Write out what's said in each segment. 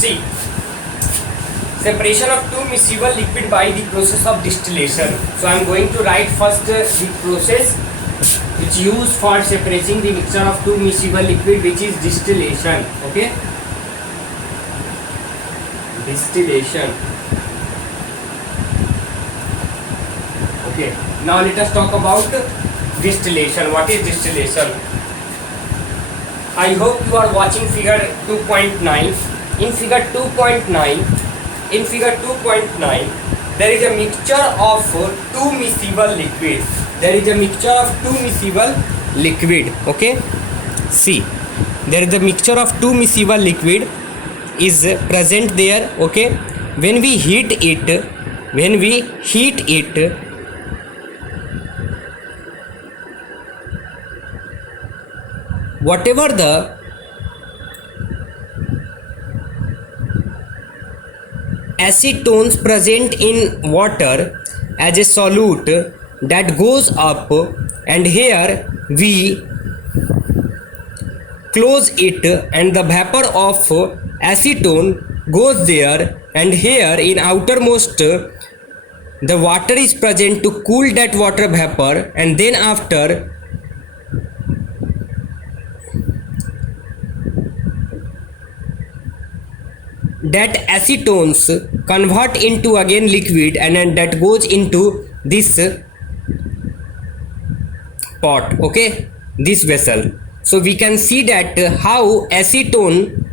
C. Separation of two miscible liquid by the process of distillation. So I am going to write first the process which used for separating the mixture of two miscible liquid, which is distillation. Okay, distillation. Okay, now let us talk about distillation. What is distillation? I hope you are watching figure 2.9. In figure 2.9, there is a mixture of two miscible liquid. There is a mixture of two miscible liquid. Okay, see, there is a mixture of two miscible liquid is present there. Okay, when we heat it, whatever the acetones present in water as a solute, that goes up, and here we close it and the vapor of acetone goes there, and here in outermost the water is present to cool that water vapor, and then after that acetones convert into again liquid, and then that goes into this pot. Okay, this vessel. So we can see that how acetone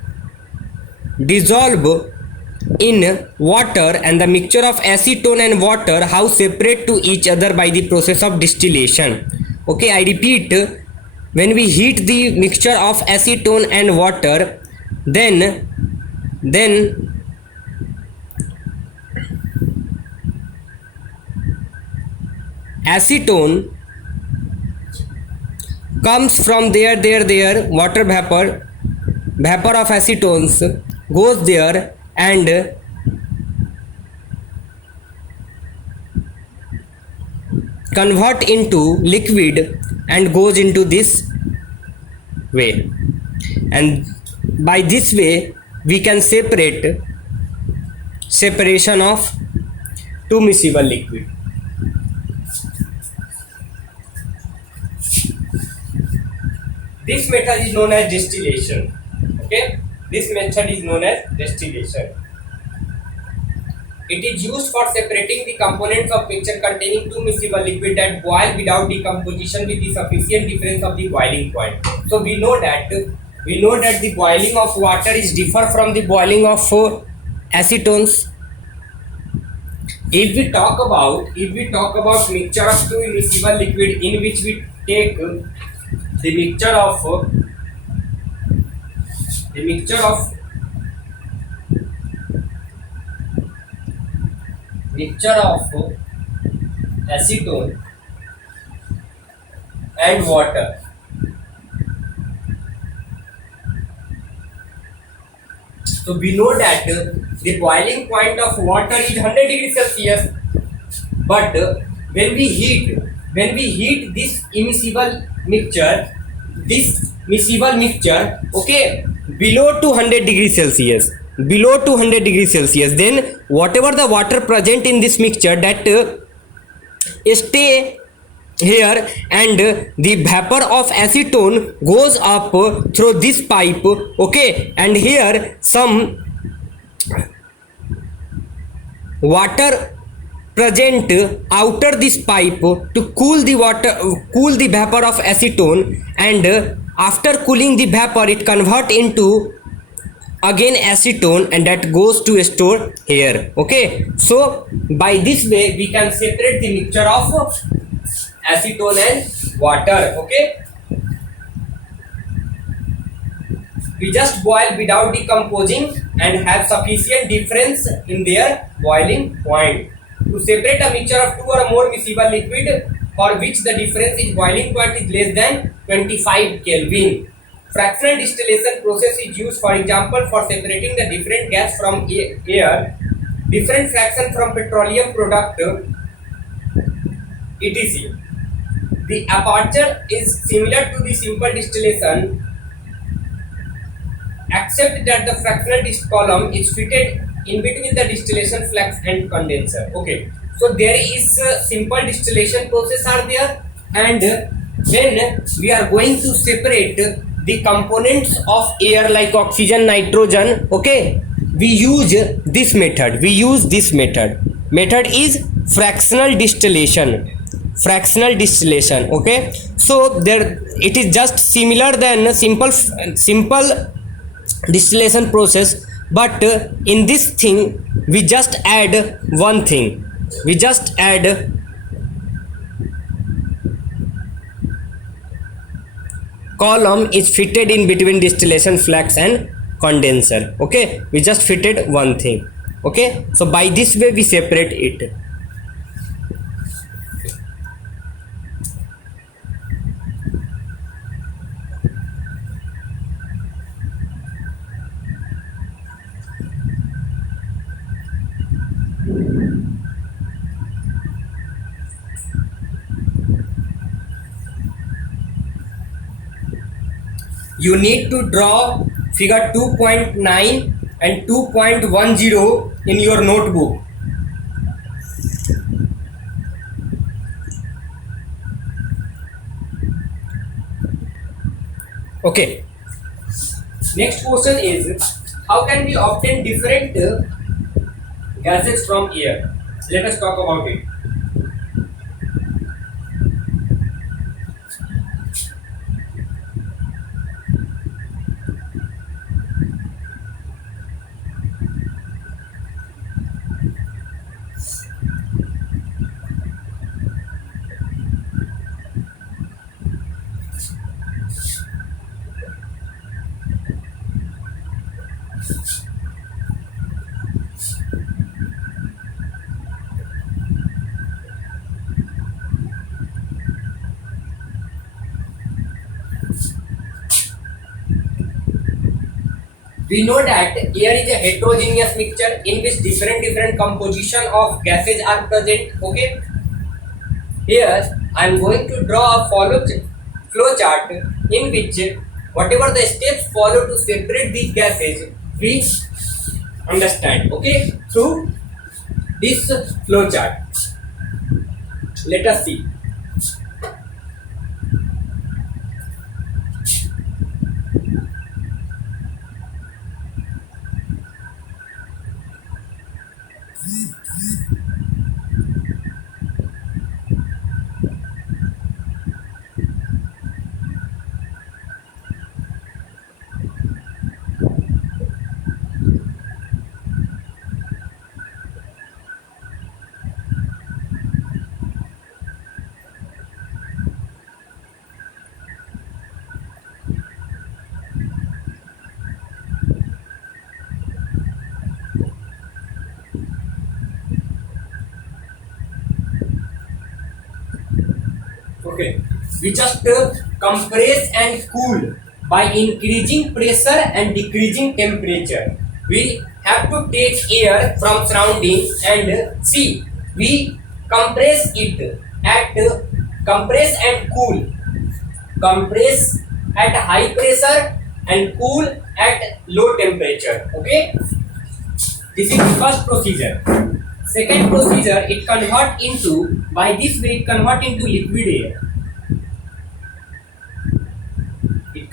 dissolve in water, and the mixture of acetone and water how separate to each other by the process of distillation. Okay, I repeat, when we heat the mixture of acetone and water, then acetone comes from there water vapor of acetones goes there and convert into liquid and goes into this way, and by this way we can separation of two miscible liquid. This method is known as distillation. Okay, this method is known as distillation. It is used for separating the components of mixture containing two miscible liquid that boil without decomposition with the sufficient difference of the boiling point. So we know that the boiling of water is different from the boiling of acetones. If we talk about mixture of two miscible liquid, in which we take the mixture of acetone and water. So we know that the boiling point of water is 100 degrees Celsius, but when we heat this miscible mixture, okay, below 200 degrees Celsius, then whatever the water present in this mixture, that stay here, and the vapor of acetone goes up through this pipe. Okay, and here some water present outer this pipe to cool the vapor of acetone, and after cooling the vapor it convert into again acetone, and that goes to store here. Okay, so by this way we can separate the mixture of acetone and water. Okay, we just boil without decomposing and have sufficient difference in their boiling point. To separate a mixture of two or more miscible liquid for which the difference in boiling point is less than 25 Kelvin, fractional distillation process is used, for example, for separating the different gas from air, different fraction from petroleum product, etc. The aperture is similar to the simple distillation. accept that the fractional column is fitted in between the distillation flask and condenser. Okay, so there is a simple distillation process are there, and when we are going to separate the components of air like oxygen, nitrogen, okay, we use this method. Method is fractional distillation. Okay, so there it is just similar than simple distillation process, but in this thing we just add one thing. We just add column is fitted in between distillation flask and condenser. Okay, we just fitted one thing. Okay, so by this way we separate it. You need to draw figure 2.9 and 2.10 in your notebook. Okay. Next question is, how can we obtain different gases from air? Let us talk about it. We know that air is a heterogeneous mixture in which different composition of gases are present. Okay. Here I am going to draw a flow chart in which whatever the steps follow to separate these gases we understand. Okay. Through this flow chart. Let us see. Okay, we just compress and cool by increasing pressure and decreasing temperature. We have to take air from surrounding and see. We compress it at compress and cool. Compress at high pressure and cool at low temperature. Okay, this is the first procedure. Second procedure, it convert into, by this way it convert into liquid air.